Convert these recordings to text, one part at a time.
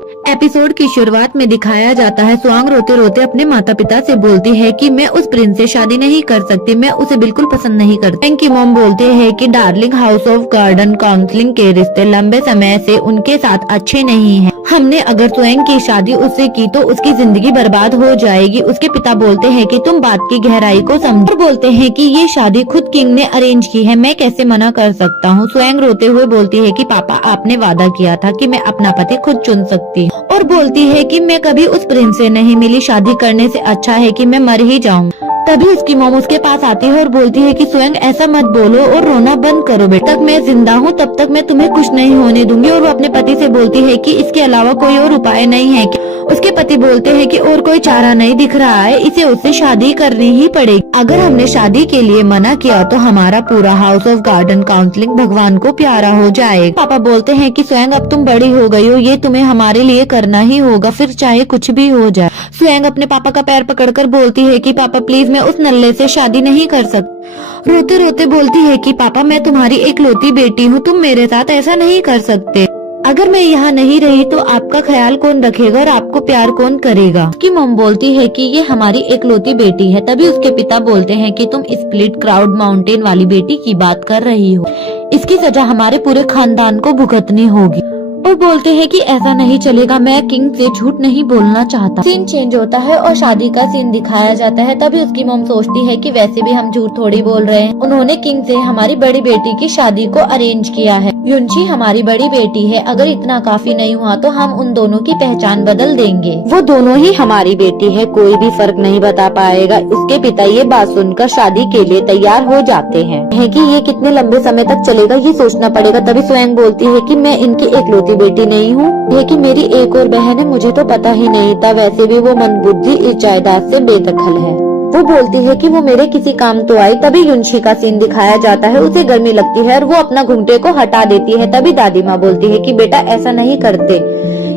Episode की शुरुआत में दिखाया जाता है स्वांग रोते रोते अपने माता पिता से बोलती है कि मैं उस प्रिंस से शादी नहीं कर सकती, मैं उसे बिल्कुल पसंद नहीं करती। स्वयं की मॉम बोलते हैं कि darling, house of garden counselling के रिश्ते लंबे समय से उनके साथ अच्छे नहीं हैं। हमने अगर स्वयं की शादी उससे की तो उसकी जिंदगी बर्बाद हो जाएगी। उसके पिता बोलते हैं कि तुम बात की गहराई को समझो और बोलते हैं कि ये शादी खुद किंग ने अरेंज की है, मैं कैसे मना कर सकता हूँ। स्वयं रोते हुए बोलती है कि पापा, आपने वादा किया था कि मैं अपना पति खुद चुन सकती हूँ, और बोलती है कि मैं कभी उस प्रिंस से नहीं मिली, शादी करने से अच्छा है कि मैं मर ही जाऊँ। तभी उसकी मॉम उसके पास आती है और बोलती है कि स्वयं ऐसा मत बोलो और रोना बंद करो बेटा, तब तक मैं जिंदा हूँ तब तक मैं तुम्हें कुछ नहीं होने दूंगी। और वो अपने पति से बोलती है कि इसके अलावा कोई और उपाय नहीं है क्या? उसके पति बोलते हैं कि और कोई चारा नहीं दिख रहा है, इसे उससे शादी करनी ही पड़ेगी। अगर हमने शादी के लिए मना किया तो हमारा पूरा हाउस ऑफ गार्डन काउंसलिंग भगवान को प्यारा हो जाएगा। पापा बोलते हैं कि स्वयं अब तुम बड़ी हो गई हो, ये तुम्हें हमारे लिए करना ही होगा, फिर चाहे कुछ भी हो जाए। स्वयं अपने पापा का पैर पकड़कर बोलती है कि पापा प्लीज, मैं उस नल्ले से शादी नहीं कर सकती। रोते रोते बोलती है कि पापा, मैं तुम्हारी इकलौती बेटी हूँ, तुम मेरे साथ ऐसा नहीं कर सकते। अगर मैं यहाँ नहीं रही तो आपका ख्याल कौन रखेगा और आपको प्यार कौन करेगा? उसकी मॉम बोलती है कि ये हमारी इकलौती बेटी है। तभी उसके पिता बोलते हैं कि तुम स्प्लिट क्राउड माउंटेन वाली बेटी की बात कर रही हो, इसकी सजा हमारे पूरे खानदान को भुगतनी होगी। और बोलते हैं कि ऐसा नहीं चलेगा, मैं किंग से झूठ नहीं बोलना चाहता। सीन चेंज होता है और शादी का सीन दिखाया जाता है। तभी उसकी मॉम सोचती है कि वैसे भी हम झूठ थोड़ी बोल रहे हैं, उन्होंने किंग से हमारी बड़ी बेटी की शादी को अरेंज किया है। युनशी हमारी बड़ी बेटी है, अगर इतना काफी नहीं हुआ तो हम उन दोनों की पहचान बदल देंगे। वो दोनों ही हमारी बेटी है, कोई भी फर्क नहीं बता पाएगा। उसके पिता ये बात सुनकर शादी के लिए तैयार हो जाते हैं कि ये कितने लंबे समय तक चलेगा ये सोचना पड़ेगा। तभी स्वयं बोलती है कि मैं इनकी इकलौती बेटी नहीं हूँ, ये कि मेरी एक और बहन है, मुझे तो पता ही नहीं था। वैसे भी वो मंदबुद्धि इस जायदाद से बेदखल है। वो बोलती है कि वो मेरे किसी काम तो आई। तभी युनशी का सीन दिखाया जाता है, उसे गर्मी लगती है और वो अपना घुंघटे को हटा देती है। तभी दादी माँ बोलती है कि बेटा ऐसा नहीं करते,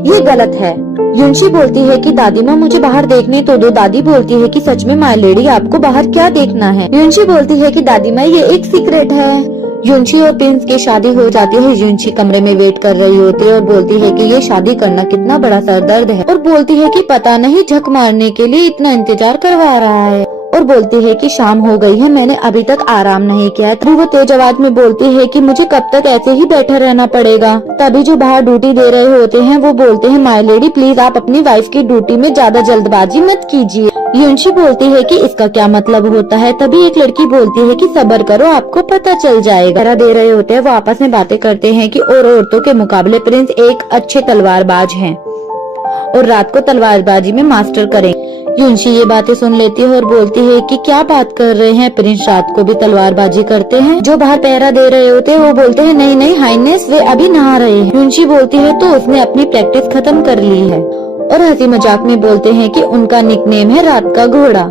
ये गलत है। युनशी बोलती है कि दादी माँ मुझे बाहर देखने तो दो। दादी बोलती है कि सच में माय लेडी, आपको बाहर क्या देखना है? युनशी बोलती है कि दादी माँ ये एक सीक्रेट है। युनशी और प्रिंस की शादी हो जाती है। युनशी कमरे में वेट कर रही होती है और बोलती है कि ये शादी करना कितना बड़ा सरदर्द है, और बोलती है कि पता नहीं झक मारने के लिए इतना इंतजार करवा रहा है। और बोलती है कि शाम हो गई है, मैंने अभी तक आराम नहीं किया है। तभी वो तेज आवाज में बोलती है कि मुझे कब तक ऐसे ही बैठा रहना पड़ेगा। तभी जो बाहर ड्यूटी दे रहे होते हैं वो बोलते हैं, माय लेडी प्लीज आप अपनी वाइफ की ड्यूटी में ज्यादा जल्दबाजी मत कीजिए। युनशी बोलती है कि इसका क्या मतलब होता है? तभी एक लड़की बोलती है कि सब्र करो, आपको पता चल जाएगा। पहरा दे रहे होते हैं, वो आपस में बातें करते हैं कि और औरतों के मुकाबले प्रिंस एक अच्छे तलवारबाज हैं और रात को तलवारबाजी में मास्टर करें। युनशी ये बातें सुन लेती है और बोलती है कि क्या बात कर रहे हैं, प्रिंस रात को भी तलवारबाजी करते हैं? जो बाहर पहरा दे रहे होते हैं वो बोलते हैं नहीं नहीं हाइनेस, वे अभी नहा रहे हैं। युनशी बोलती है तो उसने अपनी प्रैक्टिस खत्म कर ली है, और हंसी मजाक में बोलते हैं कि उनका निकनेम है रात का घोड़ा।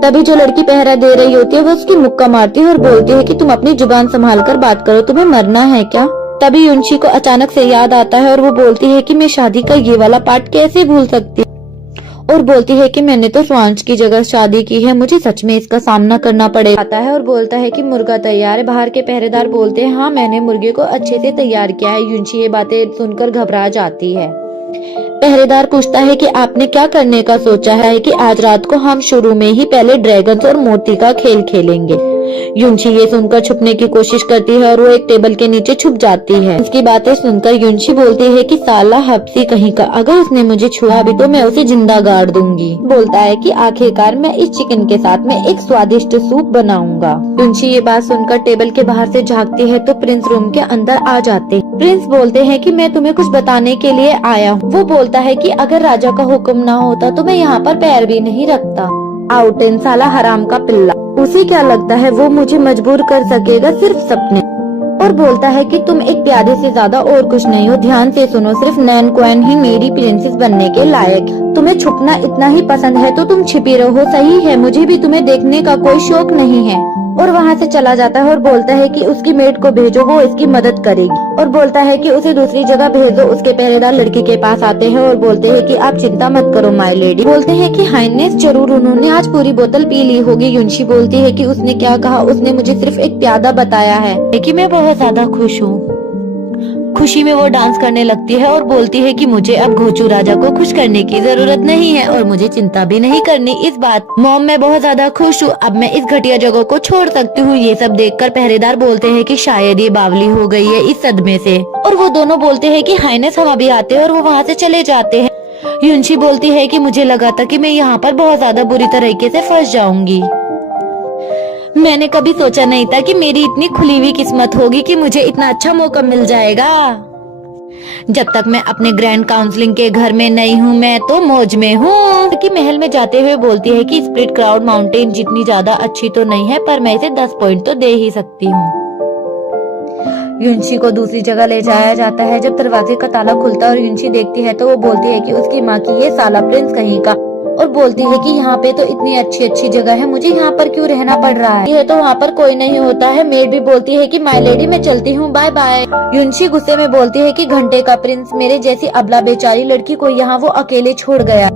तभी जो लड़की पहरा दे रही होती है वो उसकी मुक्का मारती है और बोलती है कि तुम अपनी जुबान संभाल कर बात करो, तुम्हें मरना है क्या? तभी युनशी को अचानक से याद आता है और वो बोलती है कि मैं शादी का ये वाला पार्ट कैसे भूल सकती, और बोलती है कि मैंने तो स्वांच की जगह शादी की है, मुझे सच में इसका सामना करना पड़ेगा। आता है और बोलता है कि मुर्गा तैयार है। बाहर के पहरेदार बोलते हैं हाँ मैंने मुर्गे को अच्छे से तैयार किया है। युनशी ये बातें सुनकर घबरा जाती है। पहरेदार पूछता है कि आपने क्या करने का सोचा है कि आज रात को हम शुरू में ही पहले ड्रैगन्स और मोती का खेल खेलेंगे। युनशी ये सुनकर छुपने की कोशिश करती है और वो एक टेबल के नीचे छुप जाती है। इसकी बातें सुनकर युनशी बोलती है कि साला हब्सी कहीं का, अगर उसने मुझे छुआ भी तो मैं उसे जिंदा गाड़ दूंगी। बोलता है कि आखिरकार मैं इस चिकन के साथ में एक स्वादिष्ट सूप बनाऊंगा। युनशी ये बात सुनकर टेबल के बाहर से झांकती है तो प्रिंस रूम के अंदर आ जाते। प्रिंस बोलते हैं कि मैं तुम्हें कुछ बताने के लिए आया हूँ। वो बोलता है कि अगर राजा का हुक्म ना होता तो मैं यहाँ पर पैर भी नहीं रखता। आउटेन साला हराम का पिल्ला, उसे क्या लगता है वो मुझे मजबूर कर सकेगा सिर्फ सपने। और बोलता है कि तुम एक प्यादे से ज्यादा और कुछ नहीं हो, ध्यान से सुनो, सिर्फ नैन क्वीन ही मेरी प्रिंसेस बनने के लायक। तुम्हें छुपना इतना ही पसंद है तो तुम छिपी रहो, सही है, मुझे भी तुम्हें देखने का कोई शौक नहीं है। और वहाँ से चला जाता है और बोलता है कि उसकी मेड को भेजो, वो इसकी मदद करेगी। और बोलता है कि उसे दूसरी जगह भेज दो। उसके पहरेदार लड़की के पास आते हैं और बोलते हैं कि आप चिंता मत करो माय लेडी। बोलते हैं कि हाइनेस जरूर उन्होंने आज पूरी बोतल पी ली होगी। युनशी बोलती है कि उसने क्या कहा? उसने मुझे सिर्फ एक प्यादा बताया है कि मैं बहुत ज्यादा खुश हूँ। खुशी में वो डांस करने लगती है और बोलती है कि मुझे अब घोचू राजा को खुश करने की जरूरत नहीं है और मुझे चिंता भी नहीं करनी। इस बात मॉम मैं बहुत ज्यादा खुश हूँ, अब मैं इस घटिया जगह को छोड़ सकती हूँ। ये सब देखकर पहरेदार बोलते हैं कि शायद ये बावली हो गई है इस सदमे से, और वो दोनों बोलते हैं कि हाइनेस हम अभी आते हैं, और वो वहाँ से चले जाते हैं। युनशी बोलती है कि मुझे लगा था कि मैं यहाँ पर बहुत ज्यादा बुरी तरीके से फंस जाऊंगी। मैंने कभी सोचा नहीं था कि मेरी इतनी खुली हुई किस्मत होगी कि मुझे इतना अच्छा मौका मिल जाएगा। जब तक मैं अपने ग्रैंड काउंसलिंग के घर में नहीं हूँ मैं तो मौज में हूँ। कि महल में जाते हुए बोलती है कि स्प्लिट क्लाउड माउंटेन जितनी ज्यादा अच्छी तो नहीं है, पर मैं इसे 10 पॉइंट तो दे ही सकती हूँ। युनशी को दूसरी जगह ले जाया जाता है। जब दरवाजे का ताला खुलता है और युनशी देखती है तो वो बोलती है कि उसकी माँ की ये साला प्रिंस कहीं का, और बोलती है कि यहाँ पे तो इतनी अच्छी अच्छी जगह है, मुझे यहाँ पर क्यों रहना पड़ रहा है, ये तो वहाँ पर कोई नहीं होता है। मेड भी बोलती है कि माय लेडी मैं चलती हूँ, बाय बाय। युनशी गुस्से में बोलती है कि घंटे का प्रिंस, मेरे जैसी अबला बेचारी लड़की को यहाँ वो अकेले छोड़ गया,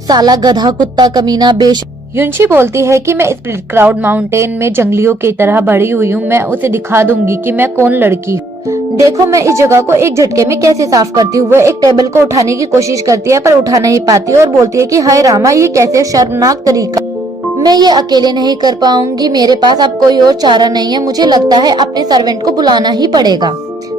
साला गधा कुत्ता कमीना बेश। युनशी बोलती है कि मैं स्प्लिट क्लाउड माउंटेन में जंगलियों की तरह बड़ी हुई हूँ, मैं उसे दिखा दूंगी कि मैं कौन लड़की हूँ। देखो मैं इस जगह को एक झटके में कैसे साफ करती हूँ। वो एक टेबल को उठाने की कोशिश करती है पर उठा नहीं पाती और बोलती है कि हाय रामा, ये कैसे शर्मनाक तरीका, मैं ये अकेले नहीं कर पाऊंगी, मेरे पास अब कोई और चारा नहीं है, मुझे लगता है अपने सर्वेंट को बुलाना ही पड़ेगा।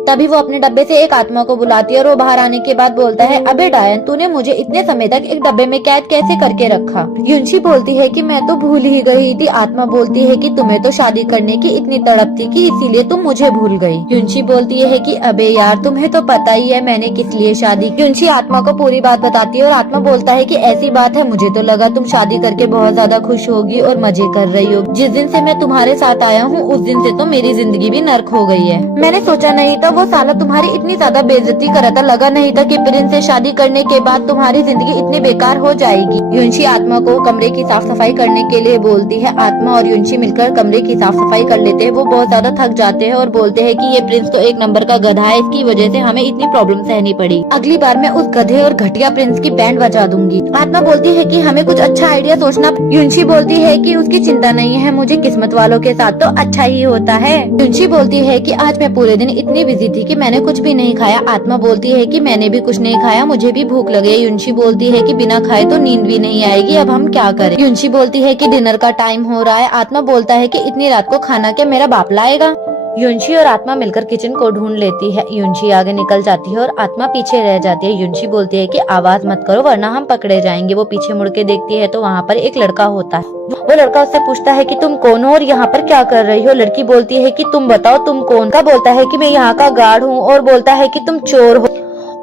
तभी वो अपने डब्बे से एक आत्मा को बुलाती है और वो बाहर आने के बाद बोलता है, अबे डायन, तूने मुझे इतने समय तक एक डब्बे में कैद कैसे करके रखा। युनशी बोलती है कि मैं तो भूल ही गई थी। आत्मा बोलती है कि तुम्हें तो शादी करने की इतनी तड़प थी कि इसीलिए तुम मुझे भूल गई। युनशी बोलती है कि अबे यार, तुम्हें तो पता ही है मैंने किस लिए शादी। युनशी आत्मा को पूरी बात बताती है और आत्मा बोलता है कि ऐसी बात है, मुझे तो लगा तुम शादी करके बहुत ज्यादा खुश होगी और मजे कर रही हो। जिस दिन से मैं तुम्हारे साथ आया हूँ उस दिन से तो मेरी जिंदगी भी नर्क हो गई है। मैंने सोचा नहीं था वो साला तुम्हारी इतनी ज्यादा बेइज्जती करा था, लगा नहीं था कि प्रिंस से शादी करने के बाद तुम्हारी जिंदगी इतनी बेकार हो जाएगी। युनशी आत्मा को कमरे की साफ सफाई करने के लिए बोलती है। आत्मा और युनशी मिलकर कमरे की साफ सफाई कर लेते हैं। वो बहुत ज्यादा थक जाते हैं और बोलते हैं कि ये प्रिंस तो एक नंबर का गधा है, इसकी वजह से हमें इतनी प्रॉब्लम सहनी पड़ी, अगली बार मैं उस गधे और घटिया प्रिंस की बैंड बजा दूंगी। आत्मा बोलती है कि हमें कुछ अच्छा आइडिया सोचना। युनशी बोलती है कि उसकी चिंता नहीं है, मुझे किस्मत वालों के साथ तो अच्छा ही होता है। युनशी बोलती है कि आज मैं पूरे दिन इतनी बिजी थी कि मैंने कुछ भी नहीं खाया। आत्मा बोलती है कि मैंने भी कुछ नहीं खाया, मुझे भी भूख लगी है। युनशी बोलती है कि बिना खाए तो नींद भी नहीं आएगी, अब हम क्या करें। युनशी बोलती है कि डिनर का टाइम हो रहा है। आत्मा बोलता है कि इतनी रात को खाना क्या मेरा बाप लाएगा। युनशी और आत्मा मिलकर किचन को ढूंढ लेती है। युनशी आगे निकल जाती है और आत्मा पीछे रह जाती है। युनशी बोलती है कि आवाज मत करो वरना हम पकड़े जाएंगे। वो पीछे मुड़ के देखती है तो वहाँ पर एक लड़का होता है। वो लड़का उससे पूछता है कि तुम कौन हो और यहाँ पर क्या कर रही हो। लड़की बोलती है कि तुम बताओ तुम कौन। का बोलता है कि मैं यहाँ का गार्ड हूँ और बोलता है कि तुम चोर हो,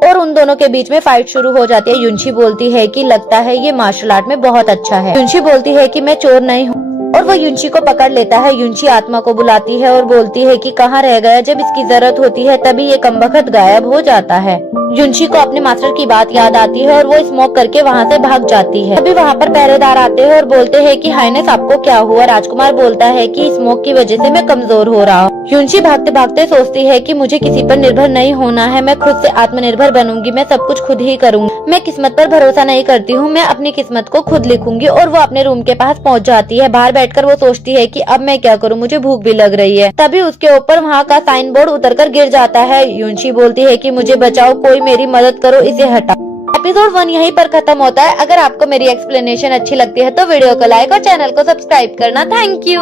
और उन दोनों के बीच में फाइट शुरू हो जाती है। युनशी बोलती है कि लगता है ये मार्शल आर्ट में बहुत अच्छा है। युनशी बोलती है कि मैं चोर नहीं हूँ और वो युनशी को पकड़ लेता है। युनशी आत्मा को बुलाती है और बोलती है कि कहाँ रह गया, जब इसकी जरूरत होती है तभी ये कमबख्त गायब हो जाता है। युनशी को अपने मास्टर की बात याद आती है और वो स्मोक करके वहाँ से भाग जाती है। अभी वहाँ पर पहरेदार आते हैं और बोलते हैं कि हाइनेस आपको क्या हुआ। राजकुमार बोलता है कि स्मोक की वजह से मैं कमजोर हो रहा हूँ। युनशी भागते भागते सोचती है कि मुझे किसी पर निर्भर नहीं होना है, मैं खुद से आत्मनिर्भर बनूंगी, मैं सब कुछ खुद ही करूंगी, मैं किस्मत पर भरोसा नहीं करती हूँ, मैं अपनी किस्मत को खुद लिखूंगी। और वो अपने रूम के पास पहुँच जाती है। बाहर बैठकर वो सोचती है कि अब मैं क्या करूँ, मुझे भूख भी लग रही है। तभी उसके ऊपर वहाँ का साइन बोर्ड उतरकर गिर जाता है। युनशी बोलती है कि मुझे बचाओ, कोई मेरी मदद करो, इसे हटा। एपिसोड 1 यहीं पर खत्म होता है। अगर आपको मेरी एक्सप्लेनेशन अच्छी लगती है तो वीडियो को लाइक और चैनल को सब्सक्राइब करना। Thank you.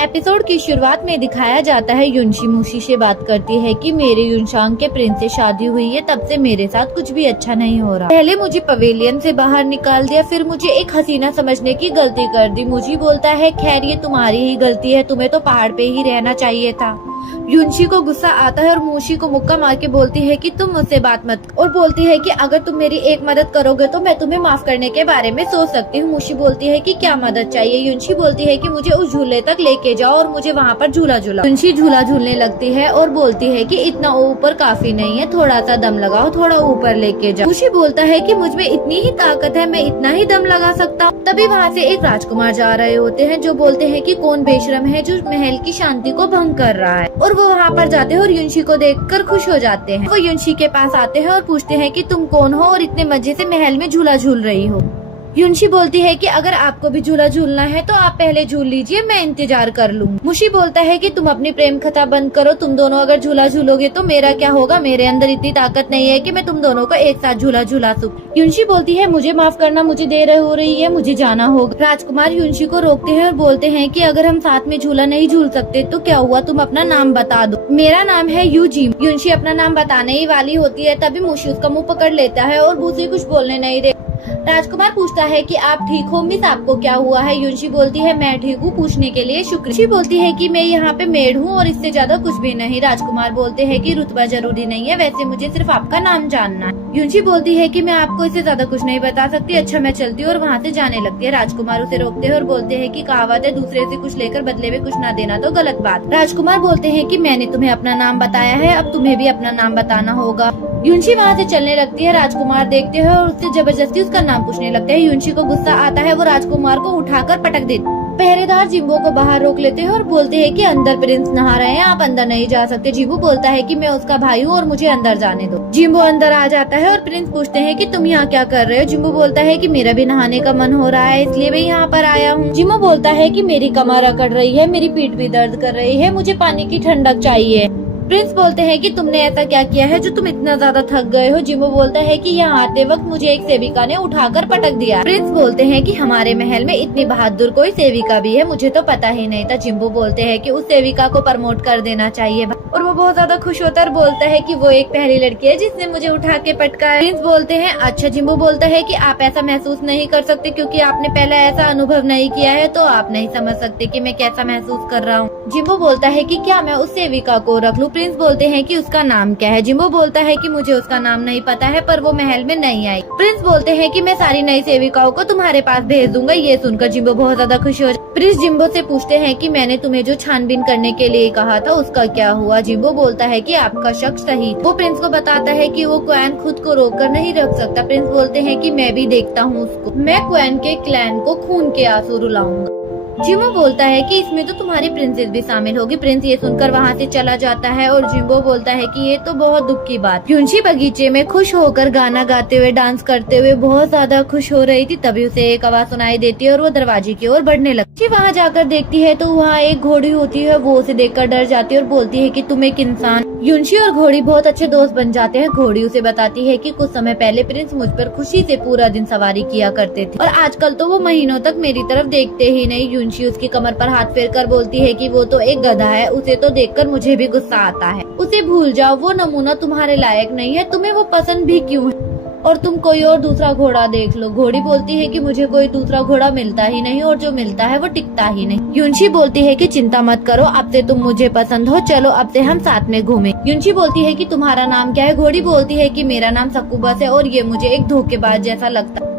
एपिसोड की शुरुआत में दिखाया जाता है युनशी मूशी से बात करती है कि मेरे युनशांग के प्रिंस से शादी हुई है, तब से मेरे साथ कुछ भी अच्छा नहीं हो रहा। पहले मुझे पवेलियन से बाहर निकाल दिया, फिर मुझे एक हसीना समझने की गलती कर दी। मुझे बोलता है खैर ये तुम्हारी ही गलती है, तुम्हें तो पहाड़ पे ही रहना चाहिए था। युनशी को गुस्सा आता है और मूशी को मुक्का मार के बोलती है कि तुम मुझसे बात मत, और बोलती है कि अगर तुम मेरी एक मदद करोगे तो मैं तुम्हें माफ करने के बारे में सोच सकती हूँ। मूशी बोलती है कि क्या मदद चाहिए। युनशी बोलती है कि मुझे उस झूले तक लेके जाओ और मुझे वहाँ पर झूला झूला। युनशी झूला झूलने लगती है और बोलती है कि इतना ऊपर काफी नहीं है, थोड़ा सा दम लगाओ, थोड़ा ऊपर लेके जाओ। मूशी बोलता है कि मुझ में इतनी ही ताकत है, मैं इतना ही दम लगा सकता हूँ। तभी वहाँ से एक राजकुमार जा रहे होते हैं जो बोलते हैं कि कौन बेशरम है जो महल की शांति को भंग कर रहा है, और वो वहाँ पर जाते हैं और युनशी को देखकर खुश हो जाते हैं। वो युनशी के पास आते हैं और पूछते हैं कि तुम कौन हो और इतने मजे से महल में झूला झूल रही हो। युनशी बोलती है कि अगर आपको भी झूला झूलना है तो आप पहले झूल लीजिए, मैं इंतजार कर लूँ। मुशी बोलता है कि तुम अपनी प्रेम कथा बंद करो, तुम दोनों अगर झूला झूलोगे तो मेरा क्या होगा, मेरे अंदर इतनी ताकत नहीं है कि मैं तुम दोनों को एक साथ झूला झूला सकूं। युनशी बोलती है मुझे माफ करना, मुझे देर हो रही है, मुझे जाना होगा। राजकुमार युनशी को रोकते हैं और बोलते हैं कि अगर हम साथ में झूला नहीं झूल सकते तो क्या हुआ, तुम अपना नाम बता दो। मेरा नाम है यूजिन। युनशी अपना नाम बताने ही वाली होती है, तभी मुशी उसका मुंह पकड़ लेता है और उसे कुछ बोलने नहीं दे। राजकुमार पूछता है कि आप ठीक हो मिस, आपको क्या हुआ है। युनशी बोलती है मैं ठीक हूँ, पूछने के लिए शुक्रिया। युनशी बोलती है कि मैं यहाँ पे मेड हूँ और इससे ज्यादा कुछ भी नहीं। राजकुमार बोलते हैं कि रुतबा जरूरी नहीं है, वैसे मुझे सिर्फ आपका नाम जानना है। युनशी बोलती है कि मैं आपको इससे ज्यादा कुछ नहीं बता सकती, अच्छा मैं चलती हूँ और वहाँ से जाने लगती है। राजकुमार उसे रोकते हैं और बोलते हैं कि कहावत है दूसरे से कुछ लेकर बदले में कुछ न देना तो गलत बात। राजकुमार बोलते हैं कि मैंने तुम्हें अपना नाम बताया है, अब तुम्हें भी अपना नाम बताना होगा। युनशी वहाँ से चलने लगती है। राजकुमार देखते हैं और उससे जबरदस्ती उसका नाम पूछने लगते हैं। युनशी को गुस्सा आता है, वो राजकुमार को उठाकर पटक देते। पहरेदार जिम्बो को बाहर रोक लेते हैं और बोलते हैं कि अंदर प्रिंस नहा रहे हैं, आप अंदर नहीं जा सकते। जिम्बो बोलता है कि मैं उसका भाई हूँ और मुझे अंदर जाने दो। जिम्बो अंदर आ जाता है और प्रिंस पूछते हैं कि तुम यहाँ क्या कर रहे हो। जिम्बो बोलता है कि मेरा भी नहाने का मन हो रहा है, इसलिए मैं यहाँ पर आया हूँ। जिम्बो बोलता है कि मेरी कमर अकड़ रही है, मेरी पीठ भी दर्द कर रही है, मुझे पानी की ठंडक चाहिए। प्रिंस बोलते हैं कि तुमने ऐसा क्या किया है जो तुम इतना ज्यादा थक गए हो। जिम्बो बोलता है कि यहाँ आते वक्त मुझे एक सेविका ने उठाकर पटक दिया। प्रिंस बोलते हैं कि हमारे महल में इतनी बहादुर कोई सेविका भी है, मुझे तो पता ही नहीं था। जिम्बो बोलते हैं कि उस सेविका को प्रमोट कर देना चाहिए और वो बहुत ज्यादा खुश होता है और बोलता है कि वो एक पहली लड़की है जिसने मुझे उठा के पटका। प्रिंस बोलते हैं अच्छा। जिम्बो बोलता है कि आप ऐसा महसूस नहीं कर सकते क्योंकि आपने पहले ऐसा अनुभव नहीं किया है, तो आप नहीं समझ सकते कि मैं कैसा महसूस कर रहा हूँ। जिम्बो बोलता है कि क्या मैं उस सेविका को रख लूं। प्रिंस बोलते हैं कि उसका नाम क्या है। जिम्बो बोलता है कि मुझे उसका नाम नहीं पता है, पर वो महल में नहीं आई। प्रिंस बोलते हैं कि मैं सारी नई सेविकाओं को तुम्हारे पास भेज दूंगा। ये सुनकर जिम्बो बहुत ज्यादा खुश हो। प्रिंस जिम्बो से पूछते हैं कि मैंने तुम्हें जो छानबीन करने के लिए कहा था उसका क्या हुआ। जिम्बो बोलता है कि आपका शक सही। वो प्रिंस को बताता है कि वो क्वैन खुद को रोककर नहीं रख सकता। प्रिंस बोलते हैं कि मैं भी देखता हूँ उसको, मैं क्वैन के क्लैन को खून के आंसू रुलाऊंगा। जिम्बो बोलता है कि इसमें तो तुम्हारी प्रिंसेस भी शामिल होगी। प्रिंस ये सुनकर वहाँ से चला जाता है और जिम्बो बोलता है कि ये तो बहुत दुख की बात। युनशी बगीचे में खुश होकर गाना गाते हुए डांस करते हुए बहुत ज्यादा खुश हो रही थी, तभी उसे एक आवाज सुनाई देती है और वो दरवाजे की ओर बढ़ने लगती है। वहाँ जाकर देखती है तो वहाँ एक घोड़ी होती है, वो उसे देखकर डर जाती है और बोलती है कि तुम एक इंसान। युनशी और घोड़ी बहुत अच्छे दोस्त बन जाते हैं। घोड़ी उसे बताती है कि कुछ समय पहले प्रिंस मुझ पर खुशी से पूरा दिन सवारी किया करते थे और आजकल तो वो महीनों तक मेरी तरफ देखते ही नहीं। युनशी उसकी कमर पर हाथ फेरकर बोलती है कि वो तो एक गधा है, उसे तो देखकर मुझे भी गुस्सा आता है। उसे भूल जाओ, वो नमूना तुम्हारे लायक नहीं है, तुम्हें वो पसंद भी क्यों है, और तुम कोई और दूसरा घोड़ा देख लो। घोड़ी बोलती है कि मुझे कोई दूसरा घोड़ा मिलता ही नहीं और जो मिलता है वो टिकता ही नहीं। युनशी बोलती है कि चिंता मत करो, अब से तुम मुझे पसंद हो, चलो अब से हम साथ में घूमें। युनशी बोलती है कि तुम्हारा नाम क्या है। घोड़ी बोलती है कि मेरा नाम सक्कुबस है और ये मुझे एक धोखेबाज जैसा लगता है,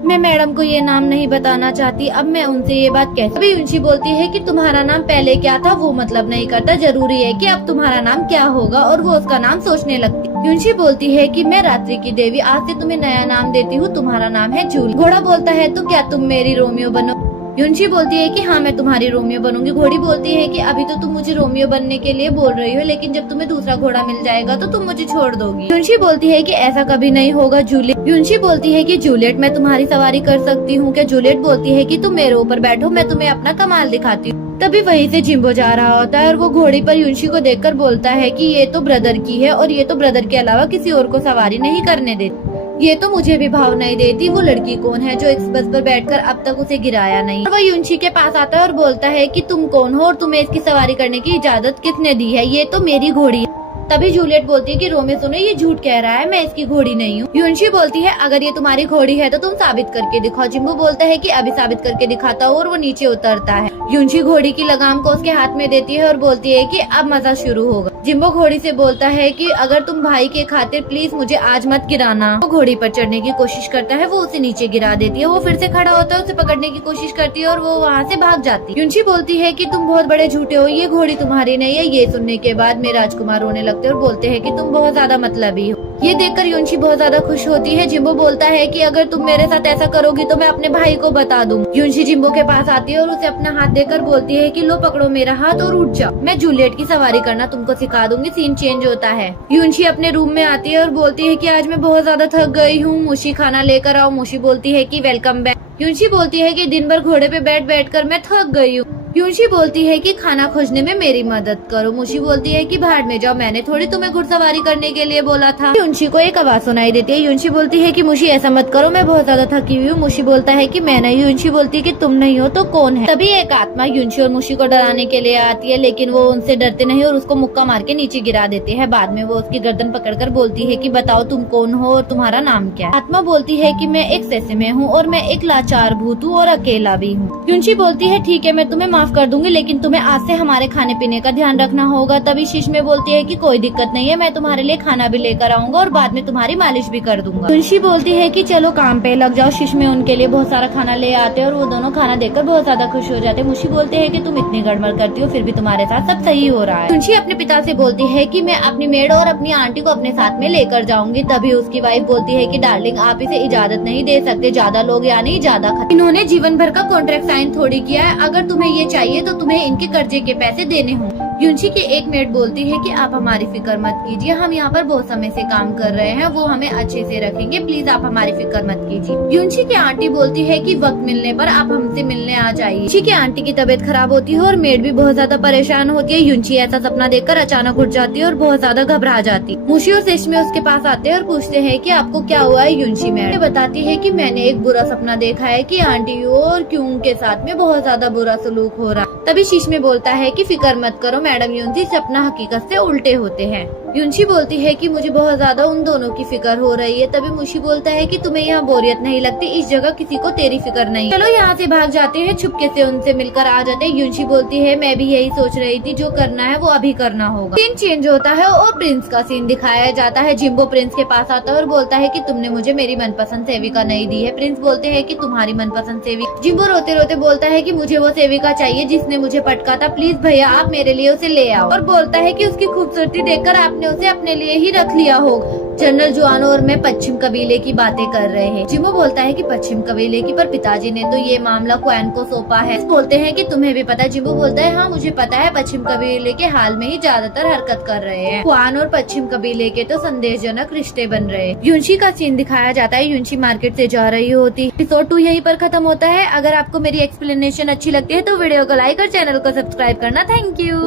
मैं मैडम को ये नाम नहीं बताना चाहती, अब मैं उनसे ये बात कहती। अभी युनशी बोलती है कि तुम्हारा नाम पहले क्या था वो मतलब नहीं करता, जरूरी है कि अब तुम्हारा नाम क्या होगा, और वो उसका नाम सोचने लगती। युनशी बोलती है कि मैं रात्रि की देवी, आज से तुम्हें नया नाम देती हूँ, तुम्हारा नाम है जूली। घोड़ा बोलता है तो क्या तुम मेरी रोमियो बनो। युनशी बोलती है कि हाँ मैं तुम्हारी रोमियो बनूंगी। घोड़ी बोलती है कि अभी तो तुम मुझे रोमियो बनने के लिए बोल रही हो, लेकिन जब तुम्हें दूसरा घोड़ा मिल जाएगा तो तुम मुझे छोड़ दोगी। युनशी बोलती है कि ऐसा कभी नहीं होगा जूलियट। युनशी बोलती है कि जूलियट मैं तुम्हारी सवारी कर सकती हूँ क्या। जूलियट बोलती है कि तुम मेरे ऊपर बैठो, मैं तुम्हें अपना कमाल दिखाती हूँ। तभी वहीं से जिम्बो जा रहा होता है और वो घोड़ी पर युनशी को देखकर बोलता है कि ये तो ब्रदर की है और ये तो ब्रदर के अलावा किसी और को सवारी नहीं करने देती, ये तो मुझे भी भाव नहीं देती। वो लड़की कौन है जो इस बस पर बैठकर अब तक उसे गिराया नहीं। और वो युनशी के पास आता है और बोलता है कि तुम कौन हो और तुम्हें इसकी सवारी करने की इजाजत किसने दी है, ये तो मेरी घोड़ी है। तभी जूलियट बोलती है कि रोमियो सुनो, ये झूठ कह रहा है, मैं इसकी घोड़ी नहीं हूँ। युनशी बोलती है अगर ये तुम्हारी घोड़ी है तो तुम साबित करके दिखाओ। जिम्बो बोलता है कि अभी साबित करके दिखाता हूँ और वो नीचे उतरता है। युनशी घोड़ी की लगाम को उसके हाथ में देती है और बोलती है कि अब मजा शुरू होगा। जिम्बो घोड़ी से बोलता है कि अगर तुम भाई के खातिर प्लीज मुझे आज मत गिराना। वो घोड़ी पर चढ़ने की कोशिश करता है, वो उसे नीचे गिरा देती है। वो फिर से खड़ा होता है, उसे पकड़ने की कोशिश करती है और वो वहाँ से भाग जाती है। युनशी बोलती है कि तुम बहुत बड़े झूठे हो, ये घोड़ी तुम्हारी नहीं है। ये सुनने के बाद मेरे राजकुमार रोने लगते हैं और बोलते हैं कि तुम बहुत ज्यादा मतलबी हो। ये देखकर युनशी बहुत ज्यादा खुश होती है। जिम्बो बोलता है कि अगर तुम मेरे साथ ऐसा करोगी तो मैं अपने भाई को बता दूँ। युनशी जिम्बो के पास आती है और उसे अपना हाथ देकर बोलती है कि लो पकड़ो मेरा हाथ और उठ जाओ, मैं जूलियट की सवारी करना तुमको सिखा दूंगी। सीन चेंज होता है। यूनशी अपने रूम में आती है और बोलती है कि आज मैं बहुत ज्यादा थक गई हूँ, मुशी खाना लेकर आओ। मुशी बोलती है कि वेलकम बैक। यूनशी बोलती है कि दिन भर घोड़े पे बैठ कर मैं थक गई हूँ। यूनशी बोलती है कि खाना खोजने में मेरी मदद करो। मुशी बोलती है कि भाड़ में जाओ, मैंने थोड़ी तुम्हें घुड़सवारी करने के लिए बोला था। यूनशी को एक आवाज सुनाई देती है। यूनशी बोलती है कि मुशी ऐसा मत करो, मैं बहुत ज्यादा थकी हुई हूँ। मुशी बोलता है कि मैं नहीं। यूनशी बोलती है कि तुम नहीं हो तो कौन है। तभी एक आत्मा यूनशी और मुशी को डराने के लिए आती है, लेकिन वो उनसे डरते नहीं और उसको मुक्का मार के नीचे गिरा देते हैं। बाद में वो उसकी गर्दन पकड़कर बोलती है कि बताओ तुम कौन हो और तुम्हारा नाम क्या है। आत्मा बोलती है कि मैं एक सैसे में हूँ और मैं एक लाचार भूत हूँ और अकेला भी हूँ। यूनशी बोलती है ठीक है, मैं तुम्हें माफ कर दूंगी, लेकिन तुम्हें आज से हमारे खाने पीने का ध्यान रखना होगा। तभी शिश्मे बोलती है कि कोई दिक्कत नहीं है, मैं तुम्हारे लिए खाना भी लेकर आऊंगा और बाद में तुम्हारी मालिश भी कर दूंगा। यूनशी बोलती है कि चलो काम पे लग जाओ। शिश्मे उनके लिए बहुत सारा खाना ले आते हैं और वो दोनों खाना देखकर बहुत ज्यादा खुश हो जाते हैं। मुशी बोलते हैं कि तुम इतनी गड़बड़ करती हो फिर भी तुम्हारे साथ सब सही हो रहा है। यूनशी अपने पिता से बोलती है कि मैं अपनी मेड और अपनी आंटी को अपने साथ में लेकर जाऊंगी। तभी उसकी वाइफ बोलती है कि डार्लिंग आप इसे इजाजत नहीं दे सकते, ज्यादा लोग यानी ज्यादा खतरा। इन्होंने जीवन भर का कॉन्ट्रैक्ट साइन थोड़ी किया है, अगर तुम्हें ये चाहिए तो तुम्हें इनके कर्जे के पैसे देने होंगे। यूनशी की एक मेड बोलती है कि आप हमारी फिक्र मत कीजिए, हम यहाँ पर बहुत समय से काम कर रहे हैं, वो हमें अच्छे से रखेंगे, प्लीज आप हमारी फिक्र मत कीजिए। यूनशी की आंटी बोलती है कि वक्त मिलने पर आप हमसे मिलने आ जाइए। यूनशी की आंटी की तबीयत खराब होती है और मेड भी बहुत ज्यादा परेशान होती है। यूनशी ऐसा सपना देखकर अचानक उठ जाती है और बहुत ज्यादा घबरा जाती है। मुशी और शिश्मे उसके पास आते हैं और पूछते हैं कि आपको क्या हुआ है। यूनशी मेड बताती है कि मैंने एक बुरा सपना देखा है कि आंटी और क्यूंग के साथ में बहुत ज्यादा बुरा सलूक हो रहा। तभी शिश्मे बोलता है कि फिक्र मत करो मैडम यूनशी, सपना हकीकत से उल्टे होते हैं। यूनशी बोलती है कि मुझे बहुत ज्यादा उन दोनों की फिक्र हो रही है। तभी मुशी बोलता है कि तुम्हें यहाँ बोरियत नहीं लगती, इस जगह किसी को तेरी फिक्र नहीं। चलो यहाँ से भाग जाते हैं, छुपके से उनसे मिलकर आ जाते हैं। यूनशी बोलती है मैं भी यही सोच रही थी, जो करना है वो अभी करना होगा। सीन चेंज होता है और प्रिंस का सीन दिखाया जाता है। जिम्बो प्रिंस के पास आता है और बोलता है कि तुमने मुझे मेरी मनपसंद सेविका नहीं दी है। प्रिंस बोलते हैं कि तुम्हारी मनपसंद सेविका। जिम्बो रोते रोते बोलता है कि मुझे वो सेविका चाहिए जिसने मुझे पटका था, प्लीज भैया आप मेरे लिए उसे ले आओ। और बोलता है कि उसकी खूबसूरती देखकर आपने उसे अपने लिए ही रख लिया होगा। जनरल जुआनो और मैं पश्चिम कबीले की बातें कर रहे हैं। जिम्बो बोलता है कि पश्चिम कबीले की, पर पिताजी ने तो ये मामला क्वैन को सौंपा है। बोलते हैं कि तुम्हें भी पता है। जिम्बो बोलता है हाँ मुझे पता है, पश्चिम कबीले के हाल में ही ज्यादातर हरकत कर रहे हैं। क्वान और पश्चिम कबीले के तो संदेशजनक रिश्ते बन रहे हैं। यूनशी का सीन दिखाया जाता है। यूनशी मार्केट से जा रही होती। एपिसोड 2 यहीं पर खत्म होता है। अगर आपको मेरी एक्सप्लेनेशन अच्छी लगती है तो वीडियो को लाइक और चैनल को सब्सक्राइब करना। Thank you.